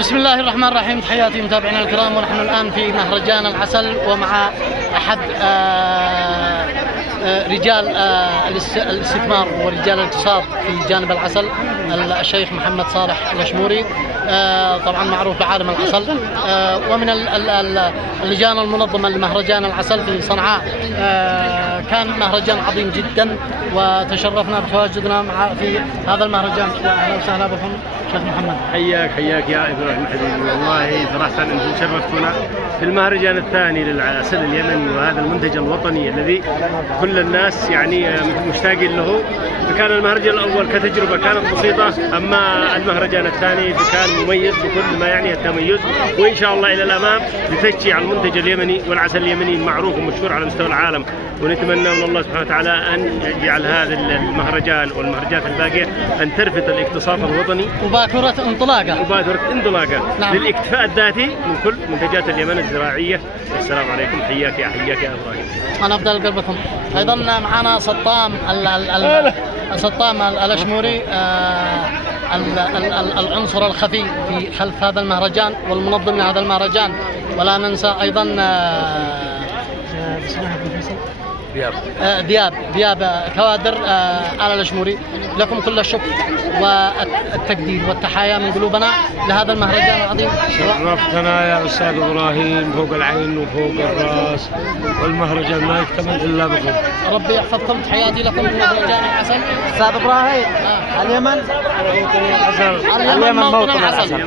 بسم الله الرحمن الرحيم. تحياتي متابعينا الكرام، ونحن الآن في مهرجان العسل ومع أحد رجال الاستثمار ورجال الاقتصاد في جانب العسل، الشيخ محمد صالح الأشموري، طبعا معروف بعالم العسل، ومن اللجان المنظمة لمهرجان العسل في صنعاء. كان مهرجان عظيم جدا وتشرفنا بتواجدنا في هذا المهرجان. أهلا وسهلا بكم شيخ محمد. حياك يا ابراهيم حبيبي، والله صراحه انتم شرفتونا في المهرجان الثاني للعسل اليمني، وهذا المنتج الوطني الذي كل الناس يعني مشتاقين له. فكان المهرجان الاول كتجربه كانت بسيطه، اما المهرجان الثاني فكان مميز بكل ما يعني التميز، وان شاء الله الى الامام لتشجيع المنتج اليمني والعسل اليمني المعروف ومشهور على مستوى العالم. ونتمنى من الله سبحانه وتعالى ان يجعل هذا المهرجان والمهرجانات الباقيه ان ترفد الاقتصاد الوطني وباكورة انطلاقه نعم. للاكتفاء الذاتي من كل منتجات اليمن الزراعيه. السلام عليكم. حياك يا ابراهيم. انا افضل قلبكم. ايضا معنا سطام الأشموري، العنصر الخفي في خلف هذا المهرجان والمنظم لهذا المهرجان. ولا ننسى ايضا دياب كوادر آل الأشموري. لكم كل الشكر والتقدير والتحايا من قلوبنا لهذا المهرجان العظيم. شرفتنا يا أستاذ إبراهيم، فوق العين وفوق الرأس، والمهرجان ما يكتمل إلا بكم. ربي يحفظكم. تحياتي لكم من مهرجان العسل. أستاذ إبراهيم، اليمن موطن العسل.